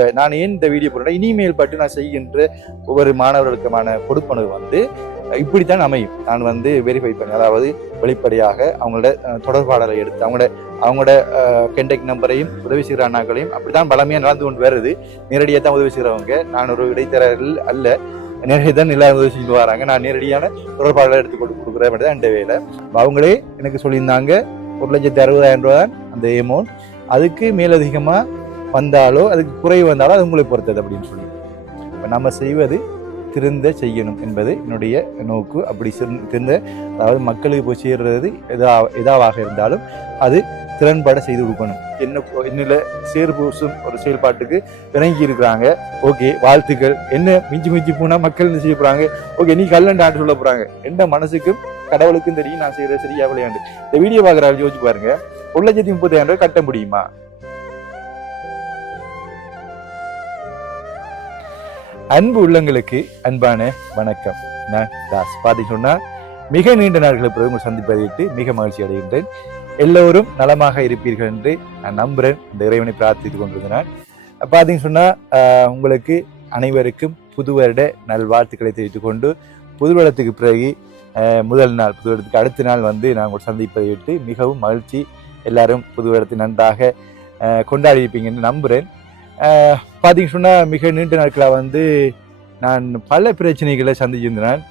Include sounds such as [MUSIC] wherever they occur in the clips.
இப்போ நான் ஏன் இந்த வீடியோ போடுறேன் இனிமேல் பட்டு நான் செய்கின்ற ஒவ்வொரு மாணவர்களுக்குமான கொடுப்பனவு வந்து இப்படித்தான் அமையும். நான் வந்து வெரிஃபை பண்ணி அதாவது வெளிப்படையாக அவங்களோட தொடர்பாளரை தொடர்பாடலை எடுத்து அவங்களோட அவங்களோட கண்டெக்ட் நம்பரையும் உதவி செய்கிற அண்ணாக்களையும் அப்படித்தான் பலமையாக நடந்து கொண்டு வருது. நேரடியாக தான் உதவி செய்கிறவங்க நான் ஒரு இடைத்தரகர்கள் அல்ல. நேரடியாக தான் எல்லாரும் உதவி செஞ்சு வராங்க. நான் நேரடியான தொடர்பாடலை எடுத்து கொடு கொடுக்குற மாதிரி தான் இந்த வேலை அவங்களே எனக்கு சொல்லியிருந்தாங்க ஒரு லட்சத்தி அறுபதாயிரம் ரூபா தான் அந்த அமௌண்ட் அதுக்கு மேலதிகமாக வந்தாலோ அதுக்கு குறைவு வந்தாலோ அது உங்களை பொறுத்தது அப்படின்னு சொல்லி இப்போ நம்ம செய்வது திருந்த செய்யணும் என்பது என்னுடைய நோக்கு. அப்படி திருந்த அதாவது மக்களுக்கு போய் சேர்றது எதா எதாவாக இருந்தாலும் அது திறன்பட செய்து கொடுக்கணும். என்ன என்னில் சேர் பூசும் ஒரு செயல்பாட்டுக்கு இறங்கி இருக்கிறாங்க. ஓகே வாழ்த்துக்கள். என்ன மிஞ்சி மிஞ்சி போனால் மக்கள் என்ன செய்ய போகிறாங்க ஓகே நீ கல்லண்டான்னு சொல்ல போகிறாங்க எந்த மனசுக்கும் கடவுளுக்கும் தெரியும் நான் செய்யறது சரியா விளையாண்டு இந்த வீடியோ பார்க்குறாங்க யோசிச்சு பாருங்க. ஒரு லட்சத்தி முப்பதாயிரம் ரூபாய் கட்ட முடியுமா? அன்பு உள்ளங்களுக்கு அன்பான வணக்கம். நான் தாஸ். பார்த்தீங்கன்னா மிக நீண்ட நாட்களுக்கு பிறகு உங்கள் சந்திப்பதை விட்டு மிக மகிழ்ச்சி அடைகின்றேன். எல்லோரும் நலமாக இருப்பீர்கள் என்று நான் நம்புகிறேன் இந்த இறைவனை பிரார்த்தித்து கொண்டிருந்தேன். பார்த்தீங்க சொன்னால் உங்களுக்கு அனைவருக்கும் புது வருட நல்வாழ்த்துக்களை தெரிவித்து கொண்டு புது வருடத்துக்கு பிறகு முதல் நாள் புது வருடத்துக்கு அடுத்த நாள் வந்து நான் உங்களை சந்திப்பதை விட்டு மிகவும் மகிழ்ச்சி. எல்லாரும் புது வருடத்தை நன்றாக கொண்டாடி இருப்பீங்கன்னு நம்புகிறேன் பார்த்தீங்க சொன்னால் மிக நீண்ட நாட்களாக வந்து நான் பல பிரச்சனைகளை சந்திச்சிருந்தேன்.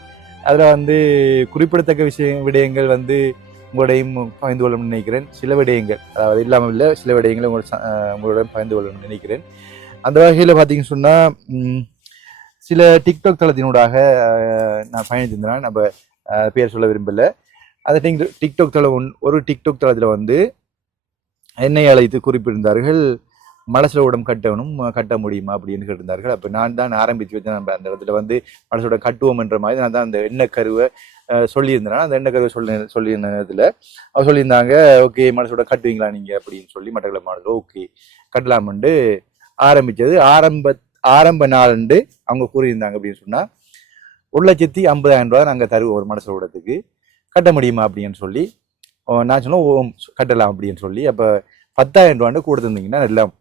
அதில் வந்து குறிப்பிடத்தக்க விஷயம் விடயங்கள் வந்து உங்களோடையும் பகிர்ந்து கொள்ள நினைக்கிறேன். சில விடயங்கள் அதாவது இல்லாமல் இல்லை சில விடயங்களை உங்களோட ச- பகிர்ந்து கொள்ள நினைக்கிறேன். அந்த வகையில் பார்த்தீங்கன்னு சொன்னால் சில டிக்டாக் தளத்தினூடாக நான் பயணித்திருந்தேன். நம்ம பெயர் பேர் சொல்ல விரும்பலை. அந்த டிக் டிக்டாக் தளம் ஒன்- ஒரு டிக்டாக் தளத்தில் வந்து என்னை அழைத்து குறிப்பிட்டிருந்தார்கள் மனசுல உடம் கட்டணும் கட்ட முடியுமா அப்படின்னு கேட்டிருந்தார்கள். அப்போ நான் தான் ஆரம்பித்து வச்சேன். நம்ம அந்த இடத்துல வந்து மனசோட கட்டுவோம்ன்ற மாதிரி நான் தான் அந்த எண்ணெய் கருவை சொல்லியிருந்தேன். அந்த எண்ணெய் கருவை சொல்லி சொல்லியிருந்த நேரத்தில் அவர் சொல்லியிருந்தாங்க ஓகே மனசோட கட்டுவீங்களா நீங்கள் அப்படின்னு சொல்லி மட்டக்கள மாடல் ஓகே கட்டலாமண்டு ஆரம்பித்தது ஆரம்ப ஆரம்ப நாளுண்டு அவங்க கூறியிருந்தாங்க அப்படின்னு சொன்னால் ஒரு லட்சத்தி ஐம்பதாயிரம் ரூபா நாங்கள் தருவோம் ஒரு மனசோட உடத்துக்கு கட்ட முடியுமா? அப்படின்னு சொல்லி நான் சொன்னோம் ஓம் கட்டலாம் அப்படின்னு சொல்லி அப்போ பத்தாயிரம் ரூபாண்டு கூட தந்தீங்கன்னா எல்லாம்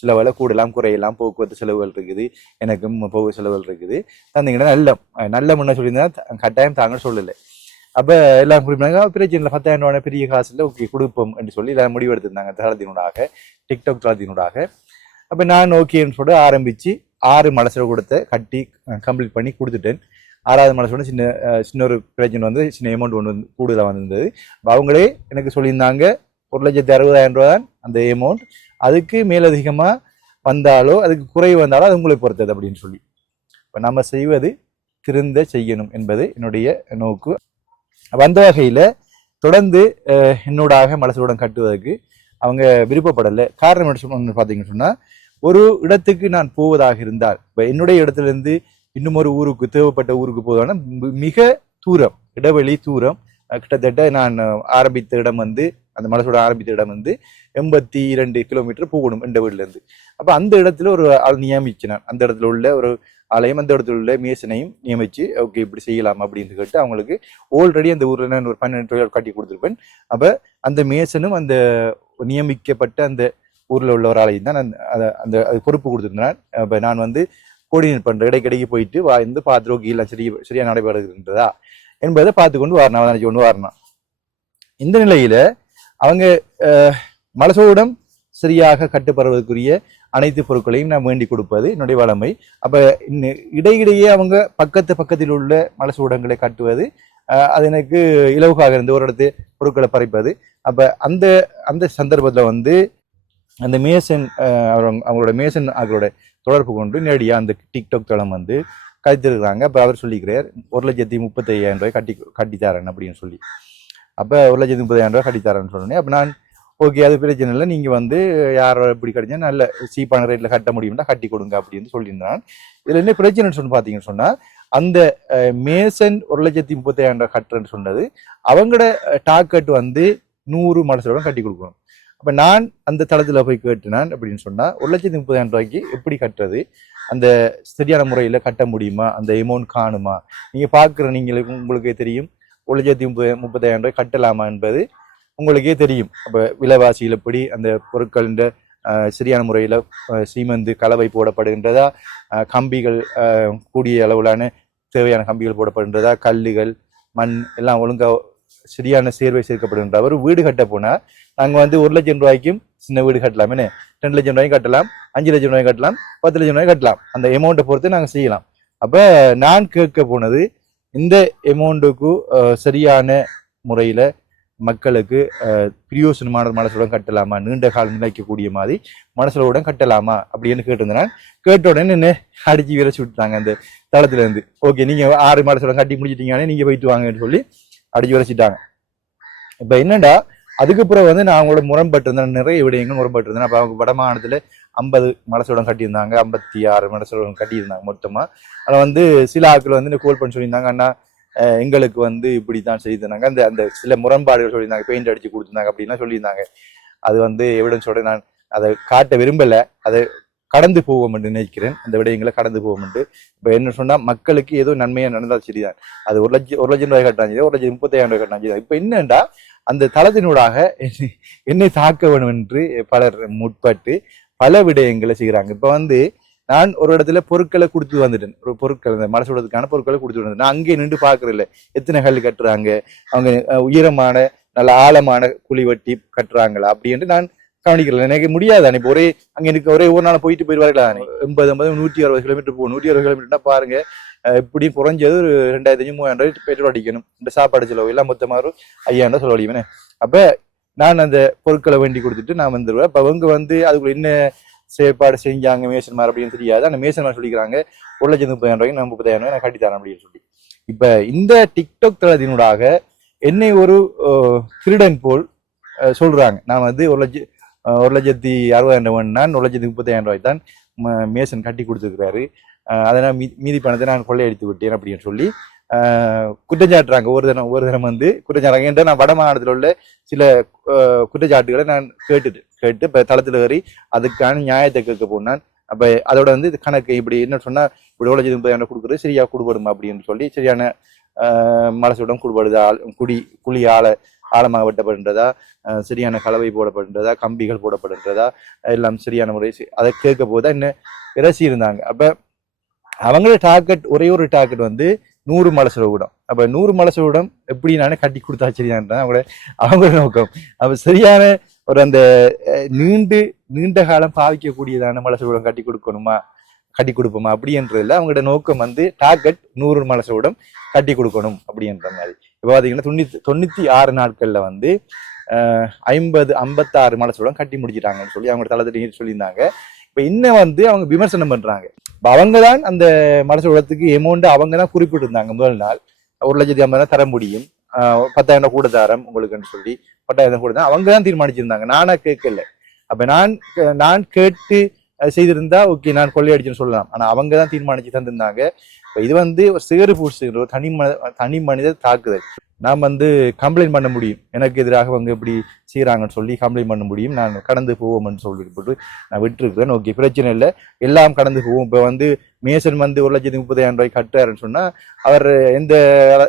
சில வேலை கூடலாம் குறையலாம் போக்குவரத்து செலவுகள் இருக்குது. எனக்கும் போக செலவுகள் இருக்குது. தந்தீங்கன்னா நல்ல நல்ல முன்ன சொல்லியிருந்தா கட்டாயம் தாங்கன்னு சொல்லலை. அப்போ எல்லாம் குறிப்பிட்டாங்க பிரச்சனை இல்லை. பத்தாயிரம் ரூபாய் பெரிய காசில் ஓகே கொடுப்போம் என்று சொல்லி எல்லாம் முடிவெடுத்திருந்தாங்க தளத்தினூடாக டிக்டாக் தளத்தினூடாக. அப்போ நான் ஓகேன்னு சொல்லிட்டு ஆரம்பித்து ஆறு மலசோட கொடுத்த கட்டி கம்ப்ளீட் பண்ணி கொடுத்துட்டேன். ஆறாவது மலசோட சின்ன சின்ன ஒரு பிரச்சனை வந்து சின்ன அமௌண்ட் ஒன்று வந்து கூடுதலாக வந்திருந்தது. அவங்களே எனக்கு சொல்லியிருந்தாங்க ஒரு லட்சத்தி அறுபதாயிரம் ரூபா தான் அந்த அமௌண்ட் அதுக்கு மேலதிகமாக வந்தாலோ அதுக்கு குறைவு வந்தாலோ அது உங்களை பொறுத்தது அப்படின்னு சொல்லி. இப்போ நம்ம செய்வது திருந்த செய்யணும் என்பது என்னுடைய நோக்கு. வந்த வகையில் தொடர்ந்து என்னோடாக மலசூடம் கட்டுவதற்கு அவங்க விருப்பப்படலை. காரணம் என்ன சொன்னு பார்த்தீங்கன்னு சொன்னால் ஒரு இடத்துக்கு நான் போவதாக இருந்தால் இப்போ என்னுடைய இடத்துல இருந்து இன்னும் ஒரு ஊருக்கு தேவைப்பட்ட ஊருக்கு போவதான மிக தூரம் இடைவெளி தூரம் கிட்டத்தட்ட நான் ஆரம்பித்த இடம் வந்து அந்த மலசோட ஆரம்பித்த இடம் வந்து எண்பத்தி இரண்டு கிலோமீட்டர் போகணும் இந்த வீட்டிலேருந்து. அப்போ அந்த இடத்துல ஒரு ஆள் நியமிச்சினான். அந்த இடத்துல உள்ள ஒரு ஆலயம் அந்த இடத்துல உள்ள மேசனையும் நியமித்து ஓகே இப்படி செய்யலாம் அப்படின்னு கேட்டு அவங்களுக்கு ஆல்ரெடி அந்த ஊரில் நான் ஒரு பன்னெண்டு தொழில் கட்டி கொடுத்துருப்பேன். அப்போ அந்த மேசனும் அந்த நியமிக்கப்பட்ட அந்த ஊரில் உள்ள ஒரு ஆலயம் தான் நான் அந்த அது பொறுப்பு கொடுத்துருந்தேன் அப்போ நான் வந்து கோஆர்டினேட் பண்றேன் இடைக்கிடைக்கு போயிட்டு வந்து பார்த்து ஓகே இல்லை சரி சரியாக நடைபெறுகின்றதா? என்பதை பார்த்து கொண்டு வரணும் நினச்சி கொண்டு வரணும் இந்த நிலையில் அவங்க மலசோடம் சரியாக கட்டுப்படுவதற்குரிய அனைத்து பொருட்களையும் நான் வேண்டி கொடுப்பது என்னுடைய வளமை. அப்போ இடையிடையே அவங்க பக்கத்து பக்கத்தில் உள்ள மலசூடங்களை கட்டுவது அது எனக்கு இலவுக்காக இருந்து ஒரு இடத்து பொருட்களை பறிப்பது. அப்போ அந்த அந்த சந்தர்ப்பத்தில் வந்து அந்த மேசன் அவங்களோட மேசன் அவர்களோட தொடர்பு கொண்டு நேரடியாக அந்த டிக்டாக் தளம் வந்து கழித்திருக்கிறாங்க. அப்போ அவர் சொல்லிக்கிறார் ஒரு லட்சத்தி முப்பத்தி ஐயாயிரம் ரூபாய் கட்டி கட்டித்தாரன் அப்படின்னு சொல்லி. அப்போ ஒரு லட்சத்தி முப்பதாயிரம் ரூபாய் கட்டித்தரேன்னு சொன்னேன் அப்போ நான் ஓகே அது பிரச்சனை இல்லை. நீங்கள் வந்து யார் இப்படி கிடைச்சா நல்ல சீப்பான ரேட்டில் கட்ட முடியும்னா கட்டி கொடுங்க அப்படின்னு சொல்லியிருந்தான். இதில் என்ன பிரச்சனைன்னு சொல்லி பார்த்தீங்கன்னு சொன்னால் அந்த மேசன் ஒரு லட்சத்தி முப்பத்தாயிரம் ரூபாய் கட்டுறேன்னு சொன்னது அவங்களோட டாக்கெட் வந்து நூறு மனசோட கட்டி கொடுக்கணும். அப்போ நான் அந்த தளத்தில் போய் கேட்டுனான் அப்படின்னு சொன்னால் ஒரு லட்சத்தி முப்பதாயிரம் ரூபாய்க்கு எப்படி கட்டுறது? அந்த சரியான முறையில் கட்ட முடியுமா? அந்த எமௌண்ட் காணுமா? நீங்கள் பார்க்குற நீங்களுக்கு உங்களுக்கே தெரியும். ஒரு லட்சத்தி முப்பது முப்பத்தாயிரம் ரூபாய் கட்டலாமா என்பது உங்களுக்கே தெரியும். அப்போ விலைவாசியில் எப்படி அந்த பொருட்களின் சரியான முறையில் சீமந்து கலவை போடப்படுகின்றதா கம்பிகள் கூடிய அளவிலான தேவையான கம்பிகள் போடப்படுகின்றதா கல்லுகள் மண் எல்லாம் ஒழுங்காக சரியான சேர்வை சேர்க்கப்படுகின்ற ஒரு வீடு கட்ட போனால் நாங்கள் வந்து ஒரு லட்சம் ரூபாய்க்கும் சின்ன வீடு கட்டலாம். என்ன? ரெண்டு லட்சம் ரூபாய்க்கு கட்டலாம் அஞ்சு லட்சம் ரூபாய்க்கு கட்டலாம் பத்து லட்சம் ரூபாயும் கட்டலாம். அந்த எமௌண்ட்டை பொறுத்து நாங்கள் செய்யலாம். அப்போ நான் கேட்க போனது இந்த எமௌண்ட்டுக்கு சரியான முறையில் மக்களுக்கு பிரியோசனமான மனசுடன் கட்டலாமா? நீண்ட காலம் நிலைக்கக்கூடிய மாதிரி மனசுடன் கட்டலாமா? அப்படின்னு கேட்டிருந்தேன். கேட்ட உடனே என்ன அடிச்சு விரைச்சி விட்டுட்டாங்க அந்த தளத்துலேருந்து. ஓகே நீங்கள் ஆறு மனசுடன் கட்டி முடிச்சிட்டீங்கன்னா நீங்கள் போயிட்டு வாங்கன்னு சொல்லி அடிச்சு விரைச்சிட்டாங்க. என்னென்னா அதுக்கு அதுக்கப்புறம் வந்து நான் அவங்களோட முரண்பட்டிருந்தேன். நிறைய விடயங்கள் முரண்பட்டிருந்தேன். அப்போ அவங்க வட ஐம்பது மலசோடம் கட்டியிருந்தாங்க. ஐம்பத்தி ஆறு மலசோடம் கட்டியிருந்தாங்க மொத்தமாக அதில் வந்து சில ஆட்கள் வந்து கோல் பண்ணி சொல்லியிருந்தாங்க. அண்ணா எங்களுக்கு வந்து இப்படி தான் செய்திருந்தாங்க. அந்த அந்த சில முரண்பாடுகள் சொல்லியிருந்தாங்க. பெயிண்ட் அடித்து கொடுத்துருந்தாங்க. அப்படின்லாம் சொல்லியிருந்தாங்க. அது வந்து எவிடன்ஸோட நான் அதை காட்ட விரும்பலை. அதை கடந்து போவோம் என்று நினைக்கிறேன். அந்த விடயங்களை கடந்து போவோம் என்று. இப்போ என்ன சொன்னால் மக்களுக்கு ஏதோ நன்மையாக நடந்தால் சரிதான். அது ஒரு லட்சம் ஒரு லட்சம் ரூபாய் கட்டினா ஒரு லட்சம் முப்பத்தாயிரம் ரூபாய் கட்டினா இப்போ என்னண்டா அந்த தளத்தினூடாக என்னை- தாக்க வேண்டும் என்று பலர் முற்பட்டு பல விடயங்களை செய்கிறாங்க. இப்போ வந்து நான் ஒரு இடத்துல பொருட்களை கொடுத்து வந்துட்டேன். ஒரு பொருட்கள் இந்த மலை சுடுறதுக்கான பொருட்களை கொடுத்து வந்துட்டேன். நான் அங்கே நின்று பார்க்கறதில்ல எத்தனை கல் கட்டுறாங்க? அவங்க உயரமான நல்ல ஆழமான குழி வெட்டி கட்டுறாங்களா? அப்படின்ட்டு நான் கவனிக்கிறேன் எனக்கு முடியாது. இப்போ ஒரே அங்கே எனக்கு ஒரே ஒரு நாள் போயிட்டு போயிடுவார்களா எண்பது ஐம்பது நூற்றி அறுபது கிலோமீட்டர் போகும் நூற்றி அறுபது கிலோமீட்டர்னா பாருங்க இப்படி குறைஞ்சது ஒரு ரெண்டாயிரத்தி அஞ்சு மூவாயிரம் ரூபாய் பெட்ரோல் அடிக்கணும். இந்த சாப்பாடு செலவு எல்லாம் மொத்தமாக ஒரு ஐயாயிரம் ரூபாய் செலவழிவேன் அப்போ நான் அந்த பொருட்களை வேண்டி கொடுத்துட்டு நான் வந்துடுவேன் இப்போ அவங்க வந்து அதுக்குள்ள என்ன செயற்பாடு செஞ்சாங்க மேசன்மார் அப்படின்னு தெரியாது. அந்த மேசன்மார் சொல்லிக்கிறாங்க. ஒரு லட்சத்து முப்பதாயிரம் ரூபாய்க்கு நான் முப்பதாயிரம் ரூபாய் நான் கட்டித்தரேன் அப்படின்னு சொல்லி. இப்போ இந்த டிக்டாக் தளத்தினூடாக என்னை ஒரு திருடன் போல் சொல்கிறாங்க நான் வந்து ஒரு லட்சம் ஒரு லட்சத்தி அறுபதாயிரம் நான் ஒரு லட்சத்தி முப்பத்தாயிரம் ரூபாய் தான் மேசன் கட்டி கொடுத்துருக்கிறாரு. அதனால் மீ- மீதி பணத்தை நான் கொள்ளையடித்து விட்டேன் அப்படின்னு சொல்லி குற்றஞ்சாட்டுறாங்க. ஒரு தினம் ஒரு தினம் வந்து குற்றஞ்சாட்டுறாங்க. என்ற நான் வட மாநிலத்தில் உள்ள சில குற்றச்சாட்டுகளை நான் கேட்டுட்டு கேட்டு இப்போ தளத்தில் ஏறி அதுக்கான நியாயத்தை கேட்க போனான். அப்போ அதோட வந்து இது கணக்கு இப்படி என்ன சொன்னால் இப்படி எவ்வளவு முப்பதாயிரம் கொடுக்குறது சரியாக கொடுபடுமா அப்படின்னு சொல்லி சரியான ஆஹ் மலசுடன் ஆள்- குடி குழி ஆழ ஆழமாக வெட்டப்படுன்றதா சரியான கலவை போடப்படுன்றதா கம்பிகள் போடப்படுன்றதா எல்லாம் சரியான முறை அதை கேட்க போதா? என்ன இறசி இருந்தாங்க அப்போ அவங்களோட டார்கெட் ஒரே ஒரு டார்கெட் வந்து நூறு மலசுர விடம் அப்போ நூறு மலசுர விடம் எப்படி நானே கட்டி கொடுத்தா சரியான்றது அவங்களோட அவங்களோட நோக்கம். அப்போ சரியான ஒரு அந்த நீண்டு நீண்ட காலம் பாவிக்கக்கூடியதான மலசுரம் கட்டி கொடுக்கணுமா? கட்டி கொடுப்போமா? அப்படின்றதுல அவங்களோட நோக்கம் வந்து டார்கெட் நூறு மலசுரம் கட்டி கொடுக்கணும் அப்படின்ற மாதிரி. இப்போ பார்த்தீங்கன்னா தொண்ணூத்தி தொண்ணூத்தி ஆறு நாட்கள்ல வந்து ஐம்பது ஐம்பத்தாறு மலசுரம் கட்டி முடிச்சிட்டாங்கன்னு சொல்லி அவங்களோட தளத்தில் சொல்லியிருந்தாங்க. இப்போ இன்னும் வந்து அவங்க விமர்சனம் பண்றாங்க. இப்போ அவங்க தான் அந்த மனசு உலகத்துக்கு எமௌண்ட் அவங்க தான் குறிப்பிட்டிருந்தாங்க முதல் நாள். ஒரு லட்சத்தி ஐம்பதாயிரம் தர முடியும். பத்தாயிரம் கூட தரம் உங்களுக்குன்னு சொல்லி பத்தாயிரம் கூட தான் அவங்க தான் தீர்மானிச்சிருந்தாங்க. நானா கேட்கல. அப்ப நான் நான் கேட்டு செய்திருந்தா ஓகே நான் கொள்ளையடிச்சுன்னு சொல்லலாம். ஆனா அவங்க தான் தீர்மானிச்சு தந்திருந்தாங்க. இப்ப இது வந்து ஒரு சேறு பூசுகிற ஒரு தனி மனித தனி மனித தாக்குதல். நாம் வந்து கம்ப்ளைண்ட் பண்ண முடியும். எனக்கு எதிராக அவங்க இப்படி செய்கிறாங்கன்னு சொல்லி கம்ப்ளைண்ட் பண்ண முடியும். நான் கடந்து போவோம்னு சொல்லிட்டு போட்டு நான் விட்டுருக்குறேன். ஓகே பிரச்சனை இல்லை. எல்லாம் கடந்து போவோம். இப்போ வந்து மேசன் வந்து ஒரு லட்சத்தி முப்பதாயிரம் ரூபாய் கட்டுறாருன்னு சொன்னால் அவர் எந்த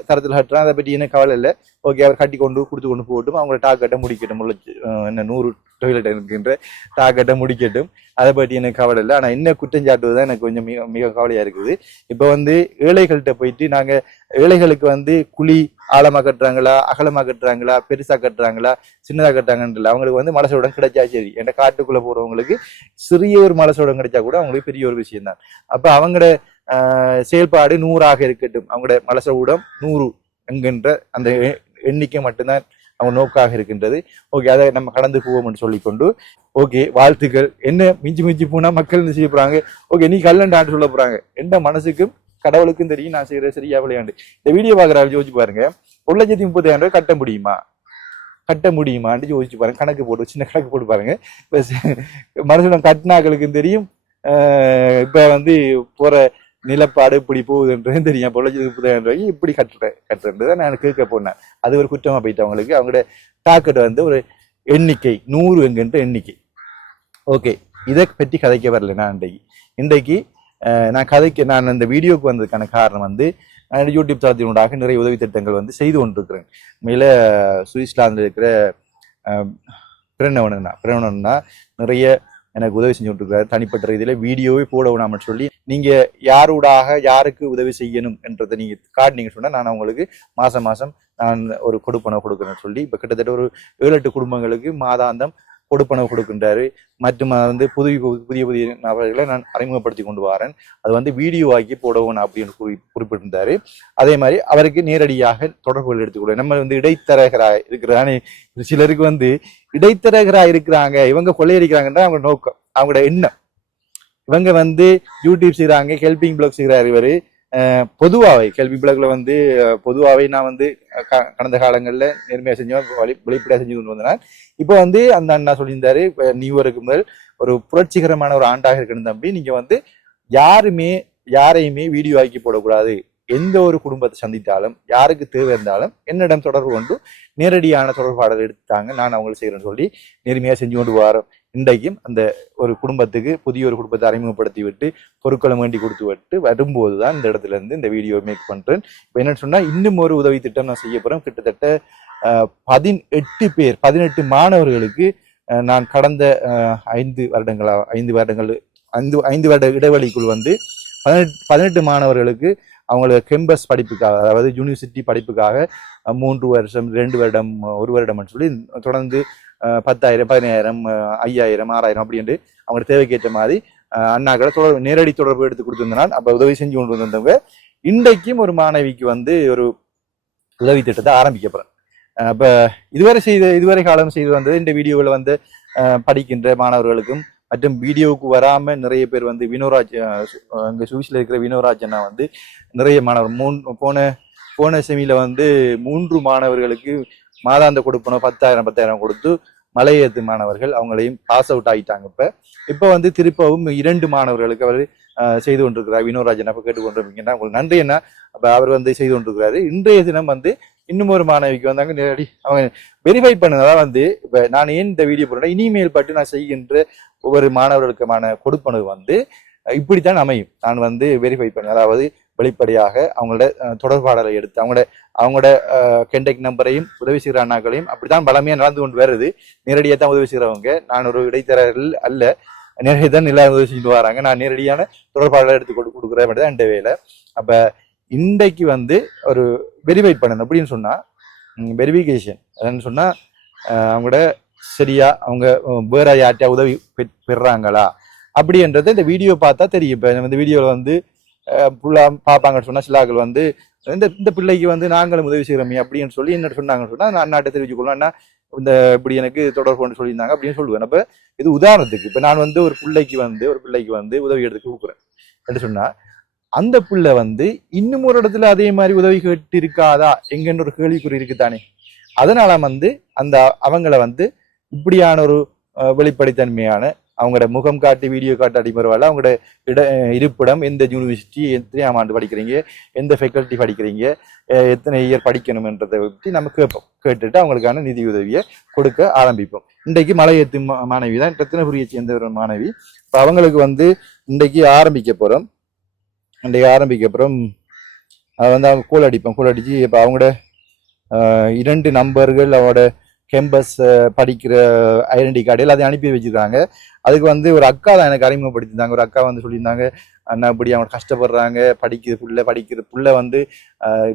தரத்தில் கட்டுறா அதை பற்றி எனக்கு கவலை இல்லை. ஓகே அவர் கட்டி கொண்டு கொடுத்து கொண்டு போகட்டும். அவங்கள டாக்கெட்டை முடிக்கட்டும். ஒரு என்ன நூறு டொய்லெட் இருக்கின்ற டாக்கெட்டை முடிக்கட்டும். அதை பற்றி எனக்கு கவலை இல்லை. ஆனால் என்ன குற்றம் சாட்டுவது தான் எனக்கு கொஞ்சம் மிக மிக கவலையாக இருக்குது. இப்போ வந்து ஏழைகள்கிட்ட போயிட்டு நாங்கள் ஏழைகளுக்கு வந்து குழி ஆழமாக கட்டுறாங்களா அகலமாக கட்டுறாங்களா பெருசாக கட்டுறாங்களா சின்னதாக கட்டுறாங்கன்னு அவங்களுக்கு வந்து மலசோடம் கிடைச்சா சரி. என்ற காட்டுக்குள்ளே போகிறவங்களுக்கு சிறிய ஒரு மலசோடம் கிடைச்சா கூட அவங்களுக்கு பெரிய ஒரு விஷயம் தான் அப்போ அவங்களோட செயல்பாடு நூறாக இருக்கட்டும். அவங்களோட மலசோடம் நூறு என்கின்ற அந்த எண்ணிக்கை மட்டும்தான் அவங்க நோக்காக இருக்கின்றது. ஓகே அதை நம்ம கடந்து போவோம்னு சொல்லிக்கொண்டு ஓகே வாழ்த்துக்கள். என்ன மிஞ்சி மிஞ்சி போனால் மக்கள் என்ன செய்ய போகிறாங்க ஓகே நீ கல்லண்டான்னு சொல்ல போகிறாங்க எந்த மனசுக்கும் கடவுளுக்கும் தெரியும் நான் செய்கிற சரியா விளையாண்டு இந்த வீடியோ பாக்குறாரு யோசிச்சு பாருங்க. ஒரு லட்சத்தி முப்பதாயிரம் ரூபாய் கட்ட முடியுமா? கட்ட முடியுமான்னு யோசிச்சு பாருங்க. கணக்கு போட்டு சின்ன கணக்கு போட்டு பாருங்க. இப்போ ச- கட்டினாக்களுக்கும் தெரியும். இப்போ வந்து போகிற நிலப்பாடு இப்படி போகுதுன்றது [LAUGHS] தெரியும். பொழைச்சது ஒரு இப்படி கட்டுறேன் கட்டுறேன்றதை நான் கேட்க போனேன். அது ஒரு குற்றமாக போயிட்டு அவங்களுக்கு அவங்களோட டாக்கெட் வந்து ஒரு எண்ணிக்கை நூறு என்கின்ற எண்ணிக்கை. ஓகே. இதை பற்றி கதைக்க வரல நான் இன்றைக்கு. இன்றைக்கு நான் கதைக்க நான் இந்த வீடியோக்கு வந்ததுக்கான காரணம் வந்து நான் யூடியூப் தளத்தினூடாக நிறைய உதவி திட்டங்கள் வந்து செய்து கொண்டிருக்கிறேன். மேல சுவிட்சர்லாந்தில் இருக்கிற பிரணவனா பிரணவனா நிறைய எனக்கு உதவி செஞ்சு கொண்டிருக்கிறார். தனிப்பட்ட ரீதியில் வீடியோவே போட விடாமல் சொல்லி நீங்க யாரூடாக யாருக்கு உதவி செய்யணும் என்றதை நீங்க காட்டினீங்க சொன்னா நான் உங்களுக்கு மாசம் மாசம் நான் ஒரு கொடுப்பனை கொடுக்குறேன்னு சொல்லி இப்ப கிட்டத்தட்ட ஒரு ஏழு எட்டு குடும்பங்களுக்கு மாதாந்தம் கொடுப்பனவு கொடுக்கின்றாரு. மற்றும் வந்து புதிய புதிய புதிய நபர்களை நான் அறிமுகப்படுத்தி கொண்டு வரேன். அது வந்து வீடியோ ஆக்கி போடவும் அப்படின்னு குறி குறிப்பிட்டிருந்தாரு. அதே மாதிரி அவருக்கு நேரடியாக தொடர்புகள் எடுத்துக்கொள்ள நம்ம வந்து இடைத்தரகரா இருக்கிறானே. சிலருக்கு வந்து இடைத்தரகராக இருக்கிறாங்க. இவங்க கொள்ளையடிக்கிறாங்கன்ற அவங்க நோக்கம் அவங்களோட எண்ணம். இவங்க வந்து யூடியூப் செய்கிறாங்க ஹெல்பிங் பிளாக் செய்கிறார் இவர். பொதுவாகவே கேள்வி பிளக்கில் வந்து பொதுவாகவே நான் வந்து க- கடந்த காலங்களில் நேர்மையாக செஞ்சோம் வழி வெளிப்படையாக செஞ்சு கொண்டு வந்தேன். இப்போ வந்து அந்த அண்ணா சொல்லியிருந்தாரு இப்போ நியூ இயருக்கு முதல் ஒரு புரட்சிகரமான ஒரு ஆண்டாக இருக்கணும் தம்பி. நீங்கள் வந்து யாருமே யாரையுமே வீடியோ ஆக்கி போடக்கூடாது. எந்த ஒரு குடும்பத்தை சந்தித்தாலும் யாருக்கு தேவை இருந்தாலும் என்னிடம் தொடர்பு கொண்டு நேரடியான தொடர்பாடல் எடுத்தாங்க. நான் அவங்களை செய்கிறேன்னு சொல்லி நேர்மையாக செஞ்சு கொண்டு வரோம். இன்றைக்கும் அந்த ஒரு குடும்பத்துக்கு புதிய ஒரு குடும்பத்தை அறிமுகப்படுத்தி விட்டு பொருட்களை வேண்டி கொடுத்து விட்டு வரும்போது தான் இந்த இடத்துல இருந்து இந்த வீடியோ மேக் பண்ணுறேன் இப்போ என்னென்னு சொன்னால் இன்னும் ஒரு உதவி திட்டம் நான் செய்ய போகிறேன் கிட்டத்தட்ட பதினெட்டு பேர் பதினெட்டு மாணவர்களுக்கு நான் கடந்த ஐந்து வருடங்களா ஐந்து வருடங்கள் ஐந்து ஐந்து வருட இடைவெளிக்குள் வந்து பதினெட்டு பதினெட்டு மாணவர்களுக்கு அவங்கள கெம்பஸ் படிப்புக்காக அதாவது யூனிவர்சிட்டி படிப்புக்காக மூன்று வருஷம் ரெண்டு வருடம் ஒரு வருடம்னு சொல்லி தொடர்ந்து பத்தாயிரம் பதினாயிரம் ஐயாயிரம் ஆறாயிரம் அப்படின்ட்டு அவங்களோட தேவைக்கேற்ற மாதிரி அண்ணாக்களை தொடர்பு நேரடி தொடர்பு எடுத்து கொடுத்துருந்தனால் அப்போ உதவி செஞ்சு கொண்டு வந்தவங்க இன்றைக்கும் ஒரு மாணவிக்கு வந்து ஒரு உதவி திட்டத்தை ஆரம்பிக்க அப்போ இதுவரை செய்த இதுவரை காலம் செய்து வந்தது இந்த வீடியோவில் வந்து படிக்கின்ற மாணவர்களுக்கும் மற்றும் வீடியோவுக்கு வராம நிறைய பேர் வந்து வினோராஜ் அஹ், சு- அங்க சுவிஸ்ல இருக்கிற வினோராஜ் அண்ணா வந்து நிறைய மாணவர் மூன் போன போன செமியில வந்து மூன்று மாணவர்களுக்கு மாதாந்த கொடுப்பனவு பத்தாயிரம் பத்தாயிரம் கொடுத்து மலையேத்து மாணவர்கள் அவங்களையும் பாஸ் அவுட் ஆகிட்டாங்க இப்ப. இப்ப வந்து திருப்பவும் இரண்டு மாணவர்களுக்கு அவர் செய்து கொண்டிருக்கிறார். வினோராஜன் அப்ப கேட்டுக்கொண்டிருப்பீங்கன்னா உங்களுக்கு நன்றி என்ன அப்ப அவர் வந்து செய்து கொண்டிருக்கிறாரு. இன்றைய தினம் வந்து இன்னும் ஒரு மாணவிக்கு வந்தாங்க நேரடி அவங்க வெரிஃபை பண்ணதான் வந்து இப்போ நான் ஏன் இந்த வீடியோ போடுறேன் இனிமேல் பட்டு நான் செய்கின்ற ஒவ்வொரு மாணவர்களுக்குமான கொடுப்பனவு வந்து இப்படித்தான் அமையும். நான் வந்து வெரிஃபை பண்ண அதாவது வெளிப்படையாக அவங்களோட தொடர்பாடலை எடுத்து அவங்களோட அவங்களோட கெண்டெக்ட் நம்பரையும் உதவி செய்கிற அண்ணாக்களையும் அப்படித்தான் பலமையாக நடந்து கொண்டு வருது. நேரடியாக தான் உதவி செய்கிறவங்க நான் ஒரு இடைத்தரகர்கள் அல்ல. நேரடியாக தான் எல்லாரும் உதவி செஞ்சுட்டு வராங்க. நான் நேரடியான தொடர்பாடலை எடுத்து கொடு கொடுக்குற மாதிரி தான் இந்த வேலை. அப்போ இன்றைக்கு வந்து ஒரு வெரிஃபை பண்ணணும். அப்படின்னு சொன்னால் வெரிஃபிகேஷன் அதுன்னு சொன்னால் அவங்க அவங்களோட சரியா அவங்க வேற யார்ட்டையா உதவி பெற்- பெறுறாங்களா அப்படின்றது இந்த வீடியோ பார்த்தா தெரியும். இப்போ இந்த வீடியோவில் வந்து ஃபுல்லாக பார்ப்பாங்கன்னு சொன்னால் சிலாக்கள் வந்து இந்த இந்த பிள்ளைக்கு வந்து நாங்களும் உதவி செய்கிறோமே அப்படின்னு சொல்லி என்ன சொன்னாங்கன்னு சொன்னால் நான் நாட்டை தெரிவிச்சுக்கொள்ளலாம் இந்த இப்படி எனக்கு தொடர்பு கொண்டு சொல்லியிருந்தாங்க அப்படின்னு சொல்லுவேன். அப்போ இது உதாரணத்துக்கு இப்போ நான் வந்து ஒரு பிள்ளைக்கு வந்து ஒரு பிள்ளைக்கு வந்து உதவி எடுத்து கொடுக்குறேன். என்று சொன்னால் அந்த பிள்ளை வந்து இன்னும் ஒரு இடத்துல அதே மாதிரி உதவி கேட்டு இருக்காதா எங்கன்னு ஒரு கேள்விக்குறி இருக்குதானே அதனால வந்து அந்த அவங்கள வந்து இப்படியான ஒரு வெளிப்படைத்தன்மையான அவங்களோட முகம் காட்டி வீடியோ காட்டி பரவாயில்ல அவங்களோட இட இருப்பிடம் எந்த யூனிவர்சிட்டி எத்தனையாம் ஆண்டு படிக்கிறீங்க? எந்த ஃபேக்கல்ட்டி படிக்கிறீங்க? எத்தனை இயர் படிக்கணுமென்றதை பற்றி நம்ம கேட்போம். கேட்டுட்டு அவங்களுக்கான நிதி உதவியை கொடுக்க ஆரம்பிப்போம். இன்றைக்கு மலையத்து மா- மாணவி தான் ரத்தினபுரியை சேர்ந்த ஒரு மாணவி இப்போ அவங்களுக்கு வந்து இன்றைக்கு ஆரம்பிக்க போகிறோம் இன்றைக்கு ஆரம்பிக்க அப்புறம் வந்து அவங்க கூல் அடிப்போம் கூல் அடித்து இப்போ அவங்களோட இரண்டு நம்பர்கள் அவங்களோட கேம்பஸ் படிக்கிற ஐடென்டி கார்டு எல்லாத்தையும் அனுப்பி வச்சிருக்காங்க. அதுக்கு வந்து ஒரு அக்கா தான் எனக்கு அறிமுகப்படுத்தியிருந்தாங்க. ஒரு அக்கா வந்து சொல்லியிருந்தாங்க அண்ணா இப்படி அவங்க கஷ்டப்படுறாங்க. படிக்கிற புள்ள படிக்கிற புள்ள வந்து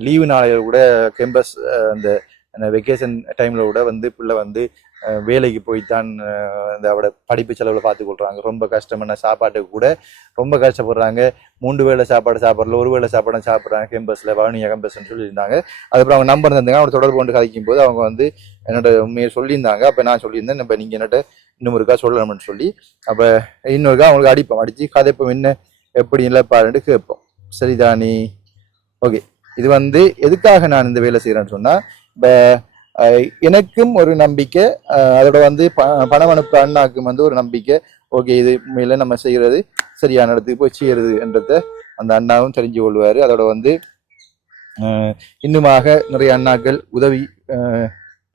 லீவு நாளையில் கூட கேம்பஸ் அந்த வெக்கேஷன் டைமில் கூட வந்து புள்ள வந்து வேலைக்கு போய்த்தான் இந்த அவட படிப்பு செலவில் பார்த்து கொள்றாங்க ரொம்ப கஷ்டமான சாப்பாட்டுக்கு கூட ரொம்ப கஷ்டப்படுறாங்க. மூன்று வேளை சாப்பாடு சாப்பிட்றல ஒரு வேளை சாப்பாடு சாப்பிட்றாங்க. கேம்பஸில் வவுனியா கேம்பஸ்ன்னு சொல்லியிருந்தாங்க. அதுக்கப்புறம் அவங்க நம்பர் தந்தாங்க அவங்க தொடர்பு கொண்டு கதைக்கும் போது அவங்க வந்து என்னோட உண்மையை சொல்லியிருந்தாங்க. அப்போ நான் சொல்லியிருந்தேன். இப்போ நீங்கள் என்னட்ட இன்னும் ஒருக்கா சொல்லணும்னு சொல்லி அப்போ இன்னொருக்கா அவங்களுக்கு அடிப்போம். அடித்து கதைப்போம். என்ன எப்படி இல்லை பாருன்ட்டு கேட்போம். சரிதானி? ஓகே. இது வந்து எதுக்காக நான் இந்த வேலை செய்கிறேன்னு சொன்னால் இப்போ எனக்கும் ஒரு நம்பிக்கை. அதோட வந்து ப- பணம் அனுப்பு அண்ணாக்கும் வந்து ஒரு நம்பிக்கை. ஓகே இது மேல நம்ம செய்யறது சரியான இடத்துக்கு போய் செய்யறதுன்றத அந்த அண்ணாவும் தெரிஞ்சு கொள்வார். அதோட வந்து இன்னுமாக நிறைய அண்ணாக்கள் உதவி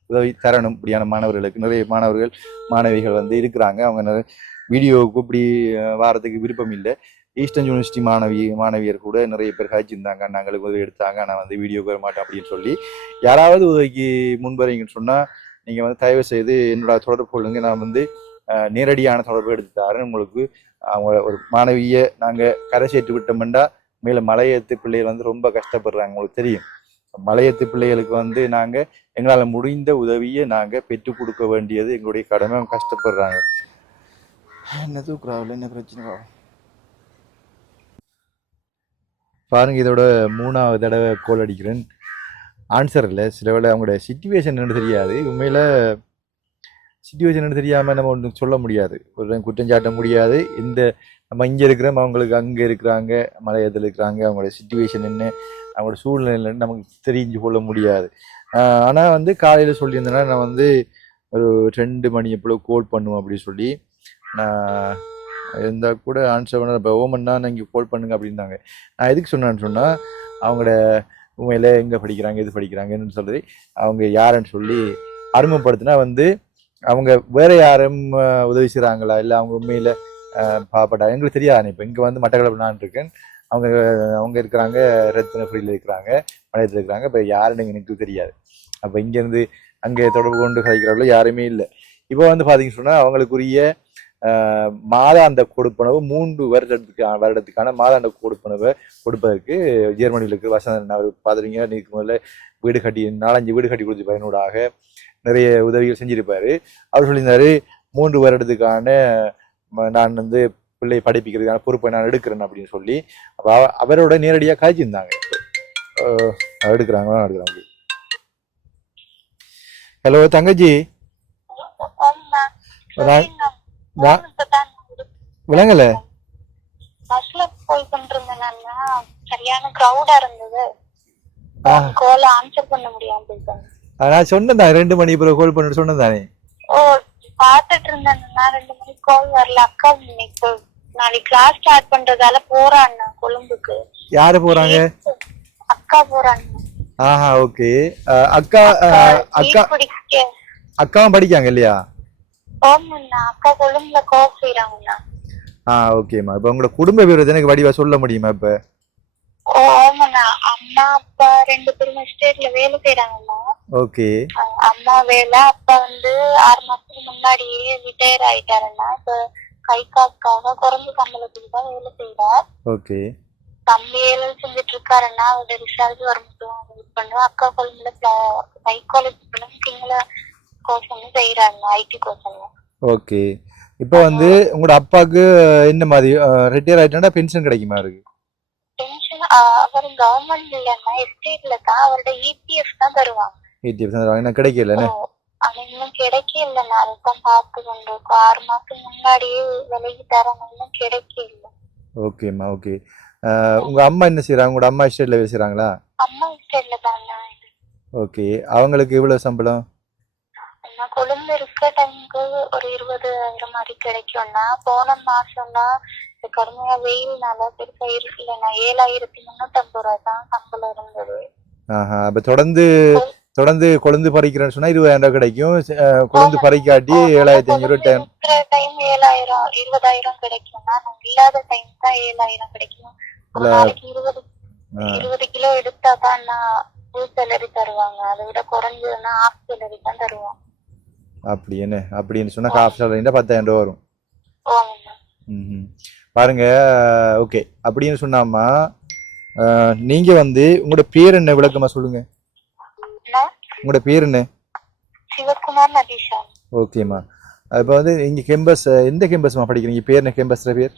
உதவி தரணும். இப்படியான மாணவர்களுக்கு நிறைய மாணவர்கள் மாணவிகள் வந்து இருக்கிறாங்க. அவங்க நிறைய வீடியோவுக்கு இப்படி வாரத்துக்கு விருப்பம் இல்லை. ஈஸ்டர்ன் யூனிவர்சிட்டி மாணவி மாணவியர் கூட நிறைய பேர் காய்ச்சிருந்தாங்க நாங்களுக்கு உதவி எடுத்தாங்க. நான் வந்து வீடியோ வர மாட்டேன் அப்படின்னு சொல்லி. யாராவது உதவிக்கு முன்வரீங்கன்னு சொன்னால் நீங்கள் வந்து தயவு செய்து என்னோட தொடர்பு கொள்ளுங்க. நான் வந்து நேரடியான தொடர்பு எடுத்துட்டாரு உங்களுக்கு அவங்க ஒரு மாணவியை நாங்கள் கரை சேர்த்து விட்டோம்னா மேலே மலையத்து பிள்ளைகள் வந்து ரொம்ப கஷ்டப்படுறாங்க. உங்களுக்கு தெரியும். மலையத்து பிள்ளைகளுக்கு வந்து நாங்கள் எங்களால் முடிந்த உதவியை நாங்கள் பெற்றுக் கொடுக்க வேண்டியது எங்களுடைய கடமை. கஷ்டப்படுறாங்க. என்ன தூக்குறாவில் என்ன பிரச்சனை? பாருங்க இதோட மூணாவது தடவை கோல் அடிக்கிறேன். ஆன்சர் இல்லை. சில வேளை அவங்களோட சுச்சுவேஷன் என்னென்னு தெரியாது. உண்மையில் சுச்சுவேஷன் என்னென்னு தெரியாமல் நம்ம ஒன்றும் சொல்ல முடியாது. ஒரு குற்றம் சாட்ட முடியாது. இந்த நம்ம இங்கே இருக்கிறோம் அவங்களுக்கு அங்கே இருக்கிறாங்க மலையத்தில் இருக்கிறாங்க அவங்களோட சுச்சுவேஷன் என்ன அவங்களோட சூழ்நிலை நமக்கு தெரிஞ்சு கொள்ள முடியாது. ஆனால் வந்து காலையில் சொல்லியிருந்தேன்னா நான் வந்து ஒரு ரெண்டு மணி எப்போ கோல் பண்ணுவோம் அப்படின்னு சொல்லி நான் இருந்தால் கூட ஆன்சர் பண்ண இப்போ ஓமன்னா நான் இங்கே கால் பண்ணுங்க அப்படின்னாங்க. நான் எதுக்கு சொன்னேன்னு சொன்னால் அவங்களோட உண்மையில் எங்கே படிக்கிறாங்க எது படிக்கிறாங்கன்னு சொல்லி அவங்க யாருன்னு சொல்லி அறிமுகப்படுத்தினா வந்து அவங்க வேற யாரும் உதவி செய்கிறாங்களா இல்லை அவங்க உண்மையில் பாப்பட்டா எங்களுக்கு தெரியாது. இப்போ இங்கே வந்து மட்டக்களப்பு நான் இருக்கேன். அவங்க அவங்க இருக்கிறாங்க ரத்தினபுரியில் இருக்கிறாங்க மலையத்தில் இருக்கிறாங்க. இப்போ யாருன்னு எனக்கு தெரியாது. அப்போ இங்கேருந்து அங்கே தொடர்பு கொண்டு கதைக்கிறவங்கள யாருமே இல்லை. இப்போ வந்து பார்த்தீங்கன்னு சொன்னால் அவங்களுக்குரிய மாதாந்த கொடுப்பனவு மூன்று வருடத்துக்கு வருடத்துக்கான மாதாந்த கொடுப்பனவை கொடுப்பதற்கு ஜெர்மனியில் இருக்கிற வசந்தன் அவர் பார்த்துறீங்க நீக்கு முதல்ல வீடு கட்டி நாலஞ்சு வீடு கட்டி கொடுத்த பயனூடாக நிறைய உதவிகள் செஞ்சிருப்பாரு. அவர் சொல்லியிருந்தாரு மூன்று வருடத்துக்கான நான் வந்து பிள்ளை படிப்பிக்கிறதுக்கான பொறுப்பை நான் எடுக்கிறேன் அப்படின்னு சொல்லி. அப்ப அவ- அவரோட நேரடியாக காய்ச்சிருந்தாங்க அஹ் எடுக்கிறாங்க ஹலோ தங்கச்சி. விளங்கல பஸ்ல போய் கொண்டிருந்தேன்னா சரியான கிரௌடா இருந்தது. கால் ஆன்சர் பண்ண முடியாம போயிட்டேன் ஆ, நான் சொன்னேன் ரெண்டு மணி பிறகு கால் பண்ணிட்டு சொன்னேன் தானே ஓ பாத்துட்டு இருந்தேன்னா ரெண்டு மணிக்கு கால் வரல. அக்கா இன்னைக்கு நாளைக்கு கிளாஸ் ஸ்டார்ட் பண்றதால போறான்னா கொழும்புக்கு. யாரு போறாங்க? அக்கா போறாங்க. ஆஹா ஓகே அக்கா அக்கா அக்காவும் படிக்காங்க இல்லையா? அக்கா கொழும்புல கோப் செய்யறாங்கண்ணா ஆ ஓகேம்மா இப்போ உங்களோட குடும்ப விவரத்தை எனக்கு வடிவா சொல்ல முடியுமா இப்போ? ஓ ஆமாண்ணா. அம்மா அப்பா ரெண்டு பேரும் எஸ்டேட்ல வேலை செய்யறாங்கண்ணா ஓகே அம்மா வேலை அப்பா வந்து ஆறு மாசத்துக்கு முன்னாடியே ரிட்டையர் ஆயிட்டாருன்னா இப்ப கை காக்காக குறைஞ்ச சம்பளத்துக்கு தான் வேலை செய்யறார் ஓகே தம்பி வேலை செஞ்சுட்டு இருக்காருன்னா அவரோட ரிசல்ட் வரும்போது வெயிட் பண்ணுவோம் அக்கா கொழும்புல சைக்காலஜி சிங்கள கோர்ஸ் செய்யறாங்க ஐடி கோர்ஸ் ஓகே இப்போ வந்து உங்களோட அப்பாவுக்கு என்ன மாதிரி ரிட்டையர் ஆயிட்டா பென்ஷன் கிடைக்குமா இருக்கு பென்ஷன் அவர் கவர்மெண்ட் இல்லைன்னா எஸ்டேட்ல தான் அவரோட இபிஎஃப் தான் தருவாங்க. ஏடிஎஃப் என்ன கிடைக்கல என்ன? ஓ, அது இன்னும் கிடைக்கல நான் பார்த்து கொண்டிருக்கோம் ஆறு மாசம் முன்னாடியே விலைக்கு தரணும் இன்னும் கிடைக்கல. ஓகேம்மா ஓகே உங்க அம்மா என்ன செய்றாங்க? உங்களோட அம்மா எஸ்டேட்ல வேலை அம்மா தான் ஓகே அவங்களுக்கு எவ்வளவு சம்பளம்? அம்மா கொழும்பு இருக்க டைமுக்கு ஒரு இருபதாயிரம் மாதிரி கிடைக்கும்னா போன மாசம்னா இந்த கடுமையா வெயில்னால பெருசா இருக்குல்லண்ணா ஏழாயிரத்தி முன்னூத்தி ஐம்பது ரூபாய் தான் சம்பளம் இருந்தது. அப்ப தொடர்ந்து தொடர்ந்து கொழுந்து பறிக்கிறேன்னு சொன்னா இருபதாயிரம் ரூபாய் கிடைக்கும். கொழுந்து பறிக்காட்டி ஏழாயிரத்தி ஐநூறு டைம். டைம் ஏழாயிரம் இருபதாயிரம் கிடைக்கும்னா நான் இல்லாத டைம் தான் ஏழாயிரம் கிடைக்கும். இருபது இருபது கிலோ எடுத்தா தான் நான் ஃபுல் சேலரி தருவாங்க. அதை விட குறைஞ்சதுன்னா ஹாஃப் சேலரி தான் தருவாங்க. அப்படி என்ன அப்படின்னு சொன்னா காஃப் சேலரிண்டா பத்தாயிரம் ரூபா வரும். ம்ஹும். பாருங்க ஓகே. அப்படின்னு சொன்னாமா நீங்க வந்து உங்களோட பேர் என்ன விளக்கமா சொல்லுங்க. உங்களோட பேர் என்ன? ஓகேம்மா. இப்போ வந்து இங்க கேம்பஸ் எந்த கேம்பஸ்மா படிக்கிறீங்க? பேர் என்ன கேம்பஸ்ல பேர்?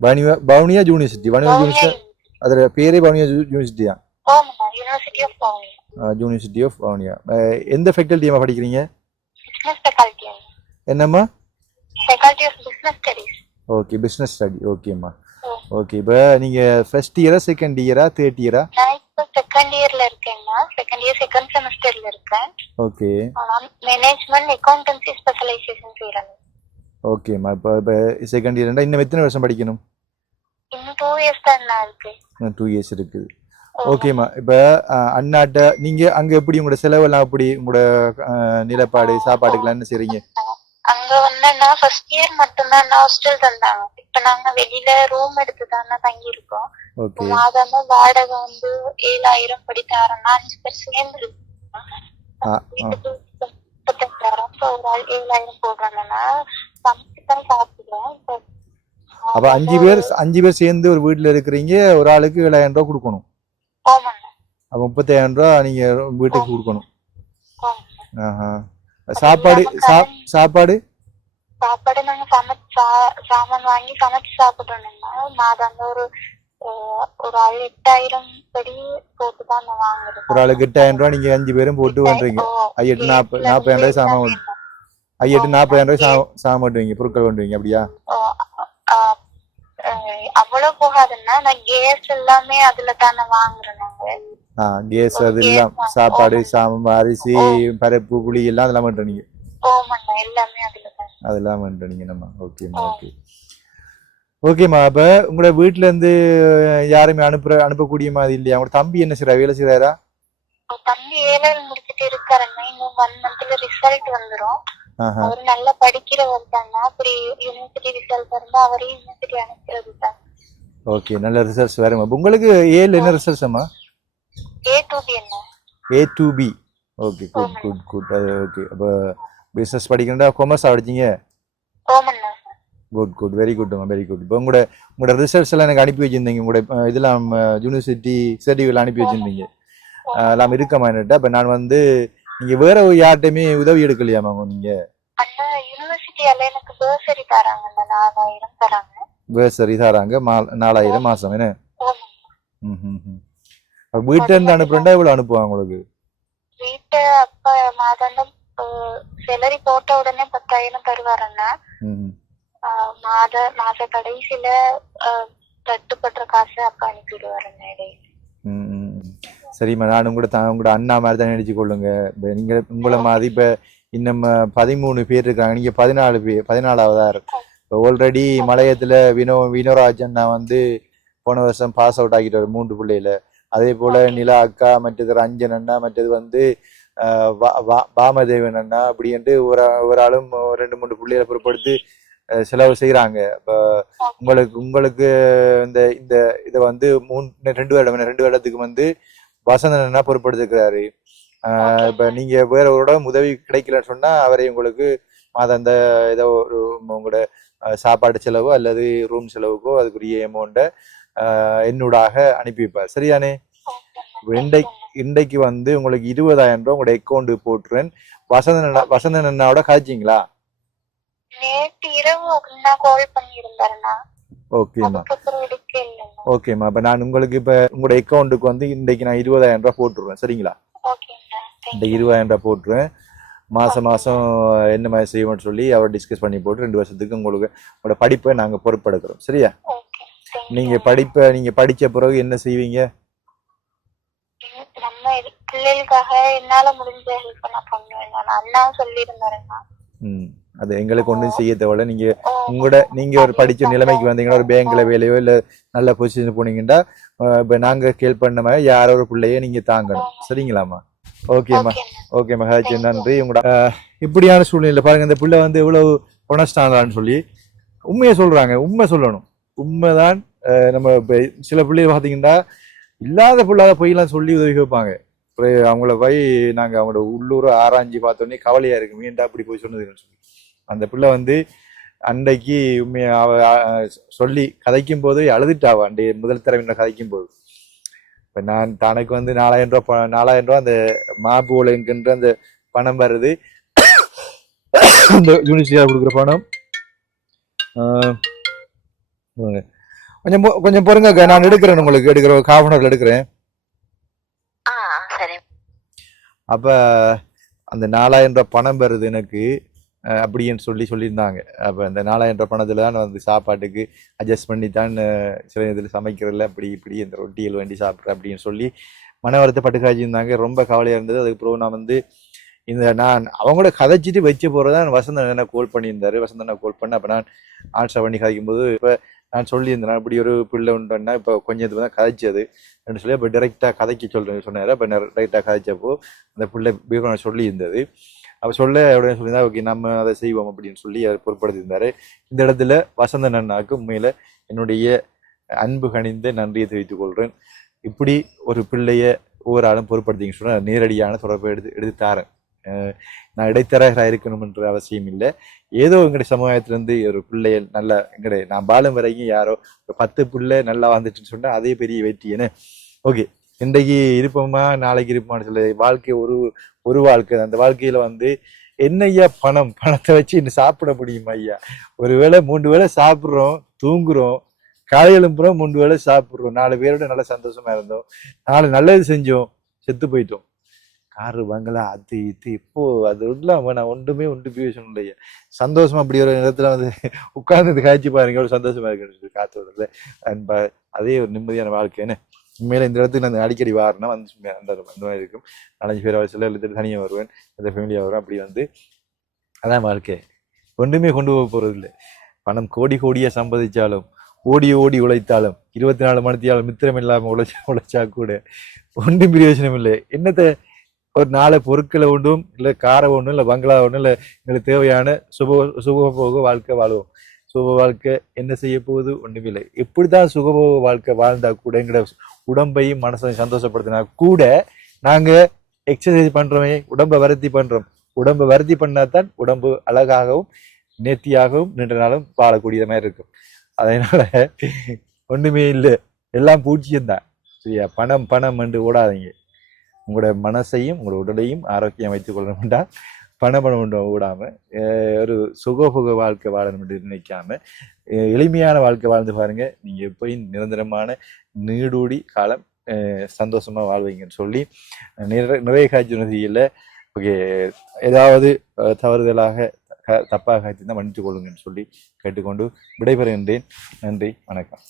பவுனியா பவுனியா யூனிவர்சிட்டி பவுனியா யூனிவர்சிட்டி அதுல பேரே பவுனியா யூனிவர்சிட்டி தான் ஆமாண்ணா university of Vavuniya university of Vavuniya அஹ், எந்த ஃபேக்கல்ட்டியமா படிக்கிறீங்க? என்னம்மா? ஓகே பிஸ்னஸ் ஸ்டடி ஓகேம்மா ஓகே இப்போ நீங்க ஃபர்ஸ்ட் இயரா செகண்ட் இயரா தேர்ட் இயரா செகண்ட் இயர்ல இருக்கேன்னா செகண்ட் இயர் செகண்ட் செமஸ்டர்ல இருக்கேன். ஓகே மேனேஜ்மெண்ட் அக்கௌண்டன்சி ஸ்பெஷலைசேஷன் செய்யறேன் ஓகேம்மா இப்போ இப்போ செகண்ட் இயர்னா இன்னும் எத்தனை வருஷம் படிக்கணும்? இன்னும் டூ இயர்ஸ் தான் இருக்கு. டூ இயர்ஸ் இருக்குது. ஓகேம்மா இப்போ அண்ணாட்ட நீங்க அங்க எப்படி உங்களோட செலவெல்லாம் எப்படி உங்களோட நிலப்பாடு சாப்பாடுக்கெல்லாம் என்ன செய்றீங்க? அங்க வந்தேன்னா ஃபர்ஸ்ட் இயர் மட்டும்தான் ஹாஸ்டல் தந்தாங்க. இப்ப நாங்க வெளியில ரூம் எடுத்து தானே தங்கி இருக்கோம் ஓகே மாதமும் வாடகை வந்து ஏழாயிரம் படி தரோம்னா அஞ்சு பேர் சேர்ந்து இருக்கோம். முப்பத்தஞ்சாயிரம் ஒரு ஆள் ஏழாயிரம் போடுறாங்கன்னா சமைச்சு தான் அப்ப அஞ்சு பேர் அஞ்சு பேர் சேர்ந்து ஒரு வீட்டுல இருக்கிறீங்க ஒரு ஆளுக்கு ஏழாயிரம் ரூபாய் கொடுக்கணும். முப்பத்தாயிரம் ரூபாய் நீங்க வீட்டுக்கு கொடுக்கணும். ஆஹா. சாப்பாடு சாப்பாடு? சாப்பாடு நாங்க சமைச்சு சாமான் வாங்கி சமைச்சு சாப்பிடணும்னா ஒரு ஒரு ஆள் எட்டாயிரம் படி போட்டு தான் ஒரு ஆளுக்கு எட்டாயிரம் ரூபாய் நீங்க அஞ்சு பேரும் போட்டு பண்றீங்க ஐயெட்டு நாற்பது நாற்பதாயிரம் ரூபாய் சாமான் ஐயெட்டு நாற்பதாயிரம் ரூபாய் சா சாமான் பண்ணுவீங்க பொருட்கள் பண்ணுவீங்க அப்படியா? அவ்வளவு போகாதுன்னா நான் கேஸ் எல்லாமே அதுல தானே வாங்குறேன் கேஸ் அது எல்லாம். சாப்பாடு அரிசி. பருப்பு புளி எல்லாம் அதெல்லாம் பண்றீங்க ஓமண்ணா எல்லாமே அதுல தான். அதெல்லாம் பண்றீங்க நம்ம. ஓகேம்மா. ஓகே ஓகேம்மா அப்ப உங்களோட வீட்ல இருந்து யாருமே அனுப்புற அனுப்பக்கூடிய மாதிரி இல்லையா? உங்களோட தம்பி என்ன செய்யறா வேலை செய்யறாரா தம்பி ஏழாவது முடிச்சுட்டு இருக்காருன்னா இன்னும் ஒன் மந்த்ல ரிசல்ட் வந்துரும். அவர் நல்லா படிக்கிறவர் தானே? அப்படி யூனிவர்சிட்டி ரிசல்ட் இருந்தா அவரையும் யூனிவர்சிட்டி அனுப்புறது தான். ஓகே நல்ல ரிசல்ட்ஸ் வேறுமா உங்களுக்கு ஏல என்ன ரிசல்ட்ஸ் அம்மா? ஏ டு பி என்ன? A to B okay good good good okay அப்போ பிஸ்னஸ் படிக்கிறா கொமர்ஸ் படிச்சீங்க? குட் குட் வெரி குட்மா வெரி குட் இப்போ உங்களோட உங்களோட ரிசல்ட்ஸ் எல்லாம் எனக்கு அனுப்பி வச்சிருந்தீங்க. உங்களோட இதெல்லாம் யூனிவர்சிட்டி சர்டிஃபிகேட் அனுப்பி வச்சிருந்தீங்க. எல்லாம் இருக்கமா என்கிட்ட இப்போ நான் வந்து நீங்க வேற யார்கிட்டயுமே உதவி எடுக்கலையாமா நீங்க? அண்ணா யூனிவர்சிட்டியால எனக்கு பேர்சரி தராங்க அந்த நாலாயிரம் தராங்க. பேசரி தராங்க நாலாயிரம் மாசம் என்ன? வீட்டுல இருந்து அனுப்புறேன்டா இவ்வளவு அனுப்புவாங்க உங்களுக்கு? வீட்டு அப்பா மாதாந்தம் செலரி போட்ட உடனே பத்தாயிரம். ஆஹ் மாத மாச கடைசியில ஆஹ் தட்டுப்படுற காசு அப்பா அனுப்பிடுவாருங்க இடையில. சரிம்மா நான் உங்களோட உங்களோட அண்ணா மாதிரி தான் நினைச்சு கொள்ளுங்க நீங்க உங்களை மாதிரி இப்போ இன்னும் பதிமூணு பேர் இருக்காங்க. நீங்க பதினாலு பேர் பதினாலாவதா இருக்கு இப்போ ஆல்ரெடி மலையத்துல வினோ வினோராஜ் அண்ணா வந்து போன வருஷம் பாஸ் அவுட் ஆகிட்டாரு மூன்று பிள்ளையில. அதே போல நிலா அக்கா மற்றது ரஞ்சன் அண்ணா மற்றது வந்து வாமதேவன் அண்ணா அப்படின்ட்டு ஒரு ஒரு ஆளும் ரெண்டு மூணு பிள்ளைகளை பொறுப்படுத்தி செலவு செய்யறாங்க இப்போ உங்களுக்கு உங்களுக்கு இந்த இந்த இதை வந்து மூணு ரெண்டு வருடம் ரெண்டு வருடத்துக்கு வந்து வசந்தன் அண்ணா பொறுப்படுத்திருக்கிறாரு இப்ப நீங்க வேற ஒரு உதவி கிடைக்கலன்னு சொன்னா அவரை உங்களுக்கு மாதம் அந்த ஏதோ ஒரு உங்களோட சாப்பாடு செலவு அல்லது ரூம் செலவுக்கோ அதுக்குரிய அமௌண்ட்டை என்னூடாக அனுப்பி வைப்பார் சரியானே இன்றைக்கு இன்றைக்கு வந்து உங்களுக்கு இருபதாயிரம் ரூபாய் உங்களோட அக்கௌண்ட் போட்டுருவேன் வசந்தன் அண்ணா வசந்தன் அண்ணாவோட காய்ச்சிங்களா ஓகேம்மா ஓகேம்மா இப்ப நான் உங்களுக்கு இப்ப உங்களோட அக்கௌண்ட்டுக்கு வந்து இன்றைக்கு நான் இருபதாயிரம் ரூபாய் போட்டுருவேன். சரிங்களா? இந்த இருபதாயிரம் ரூபாய் போட்டுருவேன் மாசம் மாசம் என்ன மாதிரி செய்வோம்னு சொல்லி அவர் டிஸ்கஸ் பண்ணி போட்டு ரெண்டு வருஷத்துக்கு உங்களுக்கு உங்களோட படிப்பை நாங்க பொறுப்பெடுக்கிறோம் சரியா? ஓகே தேங்க்யூ நீங்க படிப்பை நீங்க படிச்ச பிறகு என்ன செய்வீங்க? நம்ம இது- பிள்ளைகளுக்காக என்னால முடிஞ்ச ஹெல்ப் நான் பண்ணுவேன். நான் அண்ணாவும் சொல்லியிருந்தாருண்ணா ம் அது எங்களுக்கு ஒன்றும் செய்ய தேவையில்ல. நீங்க உங்களோட நீங்க ஒரு படிச்ச நிலைமைக்கு வந்தீங்கன்னா ஒரு பேங்க்ல வேலையோ இல்ல நல்ல பொசிஷன் போனீங்கன்னா இப்ப நாங்க கேள் பண்ண மாதிரி யாரோ ஒரு பிள்ளைய நீங்க தாங்கணும். சரிங்களாம்மா? ஓகேம்மா ஓகேண்ணா. ஓகே மகாஜி நன்றி. உங்களோட இப்படியான சூழ்நிலை பாருங்க இந்த பிள்ளை வந்து எவ்வளவு பொனஸ்டானான்னு சொல்லி உண்மையை சொல்றாங்க உண்மை சொல்லணும். உண்மைதான் நம்ம சில பிள்ளைகள் பார்த்தீங்கன்னா இல்லாத பிள்ளாத பொய்யெல்லாம் சொல்லி உதவி வைப்பாங்க அவங்கள போய் நாங்க அவங்களோட உள்ளூர் ஆராய்ஞ்சு பார்த்தோன்னே கவலையா இருக்கு மீண்டா அப்படி போய் சொன்னதுன்னு சொல்லி. அந்த பிள்ளை வந்து அன்றைக்கு உண்மையை அவ சொல்லி கதைக்கும் போது அழுதுட்டாவா? அன்றைய முதல் தடவை கதைக்கும் போது இப்ப நான் தனக்கு வந்து நாலாயிரம் ரூபாய் ப- நாலாயிரம் ரூபாய் அந்த மாபோல என்கின்ற அந்த பணம் வருது. அந்த யூனிவர்சிட்டியாக கொடுக்குற பணம். கொஞ்சம் கொஞ்சம் பொறுங்க நான் எடுக்கிறேன் உங்களுக்கு எடுக்கிற காவனரில் எடுக்கிறேன். ஆ சரி. அப்ப அந்த நாலாயிரம் ரூபாய் பணம் வருது எனக்கு. அப்படின்னு சொல்லி சொல்லியிருந்தாங்க. அப்போ அந்த நாலாயிரம் பணத்தில் பணத்துல தான் வந்து சாப்பாட்டுக்கு அட்ஜஸ்ட் பண்ணி தான் சில இதில் சமைக்கிறதில்ல அப்படி இப்படி இந்த ரொட்டியில் வேண்டி சாப்பிட்றேன் அப்படின்னு சொல்லி மன வருத்தப்பட்டு காய்ச்சிருந்தாங்க ரொம்ப கவலையாக இருந்தது. அதுக்கப்புறம் நான் வந்து இந்த நான் அவங்களோட கதைச்சிட்டு வச்சு போறதான் வசந்தன் என்ன கோல் பண்ணியிருந்தாரு. வசந்தனை கோல் பண்ண அப்போ நான் ஆன்சர் பண்ணி கதைக்கும் போது நான் சொல்லியிருந்தேன் இப்படி ஒரு பிள்ளை உண்டுன்னா இப்போ கொஞ்சம் இது தான் கதைச்சது. அப்படின்னு சொல்லி அப்போ டைரெக்டாக கதைக்க சொல்கிறேன் சொன்னார். அப்போ டைரெக்டாக கதைச்சப்போ அந்த பிள்ளை பீரோனை சொல்லியிருந்தது. அப்போ சொல்ல அப்படின்னு சொல்லியிருந்தா ஓகே நம்ம அதை செய்வோம் அப்படின்னு சொல்லி அவர் பொருட்படுத்தியிருந்தாரு. இந்த இடத்துல வசந்தன் அண்ணாவுக்கு உண்மையில் என்னுடைய அன்பு கணிந்து நன்றியை தெரிவித்துக் கொள்கிறேன் இப்படி ஒரு பிள்ளைய ஒவ்வொரு ஆளும் பொருட்படுத்திங்க சொன்னால் நேரடியான தொடர்பை எடுத்து எடுத்து தாரேன். நான் இடைத்தரகராக இருக்கணும்ன்ற அவசியம் இல்லை. ஏதோ எங்களுடைய சமுதாயத்திலேருந்து ஒரு பிள்ளைகள் நல்ல எங்களுடைய நான் பாலம் வரைக்கும் யாரோ ஒரு பத்து பிள்ளை நல்லா வந்துட்டுன்னு சொன்னால் அதே பெரிய வெற்றி என்ன ஓகே இன்றைக்கு இருப்போமா நாளைக்கு இருப்போமான்னு சொல்லி வாழ்க்கை ஒரு ஒரு வாழ்க்கை அந்த வாழ்க்கையில வந்து என்ன ஐயா பணம்? பணத்தை வச்சு இன்னும் சாப்பிட முடியுமா ஐயா? ஒரு வேளை மூன்று வேளை சாப்பிட்றோம் தூங்குறோம் காலை எழும்புறோம் மூன்று வேளை சாப்பிட்றோம். நாலு பேரோட நல்லா சந்தோஷமா இருந்தோம். நாலு நல்லது செஞ்சோம். செத்து போயிட்டோம். காரு பங்களா அது இது. இப்போ அது இல்லாம நான் ஒன்றுமே ஒன்று பேசணும் இல்லையா சந்தோஷமா அப்படி ஒரு இடத்துல வந்து உட்கார்ந்து காய்ச்சி பாருங்க. எவ்வளோ சந்தோஷமா இருக்குன்னு காத்தோட அன்பா அதே ஒரு நிம்மதியான வாழ்க்கைன்னு உண்மையில இந்த இடத்துக்கு நான் அடிக்கடி வாரேன்னா வந்து அந்த அந்த மாதிரி இருக்கும். நாலஞ்சு பேர் வயசுல எழுதிட்டு தனியாக வருவேன். இந்த ஃபேமிலியாக வரும். அப்படி வந்து அதான் வாழ்க்கை. ஒன்றுமே கொண்டு போக போகிறது இல்லை. பணம் கோடி கோடியாக சம்பாதிச்சாலும் ஓடி ஓடி உழைத்தாலும் இருபத்தி நாலு மணித்தியாலும் மித்திரம் இல்லாமல் உழைச்சா உழைச்சா கூட ஒன்றும் பிரயோஜனம் இல்லை. என்னத்தை ஒரு நாலு பொருட்களை ஒன்றும் இல்லை காரை ஒன்றும் இல்லை பங்களா ஒன்றும் இல்லை எங்களுக்கு தேவையான சுப சுகபோக வாழ்க்கை வாழுவோம். சுக வாழ்க்கை என்ன செய்ய போகுது? ஒன்றுமில்லை எப்படிதான் சுகபோக வாழ்க்கை வாழ்ந்தால் கூட எங்களோட உடம்பையும் மனசையும் சந்தோஷப்படுத்தினா கூட நாங்கள் எக்ஸசைஸ் பண்ணுறோமே உடம்பை வருத்தி பண்ணுறோம் உடம்பை வருத்தி பண்ணாதான் உடம்பு அழகாகவும் நேர்த்தியாகவும் நின்ற நாளும் வாழக்கூடிய மாதிரி இருக்கும். அதனால் ஒன்றுமே இல்லை. எல்லாம் பூச்சியம்தான் சரியா? பணம் பணம் என்று ஓடாதீங்க. உங்களோட மனசையும் உங்களோட உடலையும் ஆரோக்கியம் வைத்துக் கொள்ள வேண்டாம் பண பணம் ஒன்று விடாமல் ஒரு சுகபோக வாழ்க்கை வாழணும் என்று நினைக்காம எளிமையான வாழ்க்கை வாழ்ந்து பாருங்கள் நீங்கள் எப்பயும் நிரந்தரமான நீடூடி காலம் சந்தோஷமாக வாழ்வீங்கன்னு சொல்லி நிறை நிறைய நதியில் ஓகே ஏதாவது தவறுதலாக க- தப்பாக காய்ச்சிருந்தால் மன்னித்து கொள்ளுங்கன்னு சொல்லி கேட்டுக்கொண்டு விடைபெறுகின்றேன். நன்றி வணக்கம்.